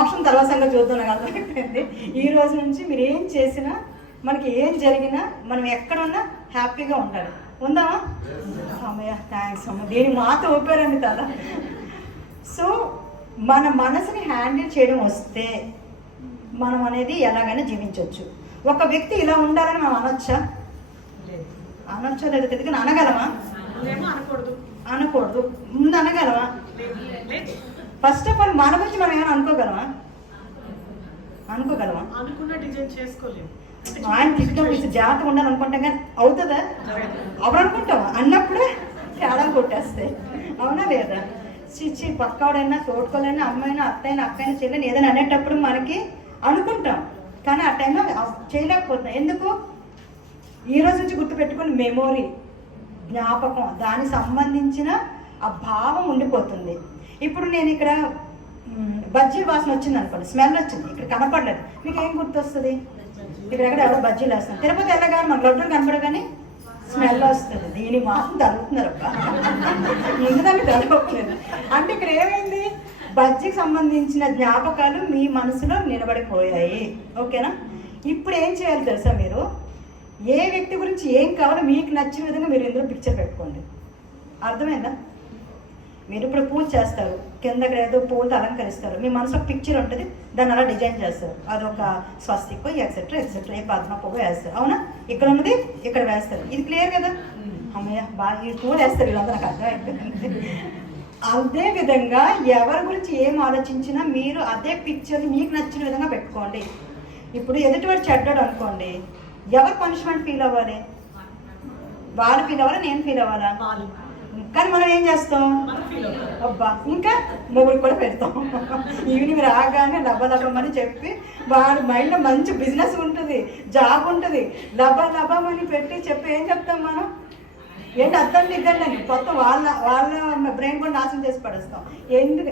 Option తర్వాత సంగతి చూద్దాం. నాకు అర్థమైపోయింది. ఈ రోజు నుంచి మీరు ఏం చేసినా, మనకి ఏం జరిగినా, మనం ఎక్కడున్నా హ్యాపీగా ఉండాలి. ఉందామా? అమ్మయ్య, థ్యాంక్స్ అమ్మ, దీనికి మాత్రం ఊపారండి తల. సో మన మనసుని హ్యాండిల్ చేయడం వస్తే మనం అనేది ఎలాగైనా జీవించవచ్చు. ఒక వ్యక్తి ఇలా ఉండాలని మనం అనొచ్చా? లేదు తెలియదు. అనగలమా? అనకూడదు. ముందు అనగలమా? ఫస్ట్ ఆఫ్ ఆల్ మన గురించి మనం ఏమైనా అనుకోగలమా? ఆయన తిట్టినప్పుడు జాగ్రత్తగా ఉండాలి అనుకుంటాం, కానీ అవుతుందా? అవును అనుకుంటాం. అన్నప్పుడే తేడా కొట్టేస్తాయి. అవునా లేదా? చిచ్చి పక్కవాడైనా, తోడుకోలైనా, అమ్మాయినా, అత్తైనా, అక్కైనా, చెల్లెని ఏదైనా అనేటప్పుడు మనకి అనుకుంటాం, కానీ ఆ టైంలో చేయలేకపోతున్నాం. ఎందుకు? ఈ రోజు నుంచి గుర్తుపెట్టుకుని మెమోరీ, జ్ఞాపకం, దానికి సంబంధించిన ఆ భావం ఉండిపోతుంది. ఇప్పుడు నేను ఇక్కడ బజ్జీ వాసన వచ్చింది అనుకోండి, స్మెల్ వచ్చింది, ఇక్కడ కనపడలేదు, మీకు ఏం గుర్తొస్తుంది? ఇక్కడ ఎక్కడ ఎవరో బజ్జీలు వేస్తాను. తిరుపతి వెళ్ళగానే మన లడ్డూలు కనపడగానే స్మెల్ వస్తుంది. దీని మాత్రం తరుగుతున్నారు అబ్బా, ముందుదాన్ని తరగలేదు. అంటే ఇక్కడ ఏమైంది? బజ్జీకి సంబంధించిన జ్ఞాపకాలు మీ మనసులో నిలబడిపోయాయి. ఓకేనా? ఇప్పుడు ఏం చేయాలి తెలుసా? మీరు ఏ వ్యక్తి గురించి ఏం కావాలో మీకు నచ్చిన విధంగా మీరు ఇందులో పిక్చర్ పెట్టుకోండి. అర్థమైందా? మీరు ఇప్పుడు పూజ చేస్తారు, కిందకి ఏదో పూలతో అలంకరిస్తారు, మీ మనసులో పిక్చర్ ఉంటుంది, దాన్ని అలా డిజైన్ చేస్తారు. అదొక స్వస్తిక్ ఎక్సెట్రా ఎక్సెట్రా, ఏ పద్మ పువ్వు వేస్తారు. అవునా? ఇక్కడ ఉన్నది ఇక్కడ వేస్తారు. ఇది క్లియర్ కదా? అమ్మయ్య, బాగా ఈ పూలు వేస్తారు వీళ్ళంతా, నాకు అర్థమైపోయింది. అదే విధంగా ఎవరి గురించి ఏం ఆలోచించినా మీరు అదే పిక్చర్ని మీకు నచ్చిన విధంగా పెట్టుకోండి. ఇప్పుడు ఎదుటివాడు చెడ్డాడు అనుకోండి, ఎవరు పనిష్మెంట్ ఫీల్ అవ్వాలి? వాళ్ళు ఫీల్ అవ్వాలా, నేను ఫీల్ అవ్వాలా? కానీ మనం ఏం చేస్తాం? అబ్బా, ఇంకా మొగుడు కూడా పెడతాం. ఈవినింగ్ రాగానే లబ్బని చెప్పి వాడి మైండ్లో మంచి బిజినెస్ ఉంటుంది, జాబ్ ఉంటుంది, లబ్బని పెట్టి చెప్పి ఏం చెప్తాం మనం? ఏంటి అర్థం ఇద్దండి, మొత్తం వాళ్ళ బ్రెయిన్ కూడా నాశనం చేసి పడేస్తాం. ఎందుకు?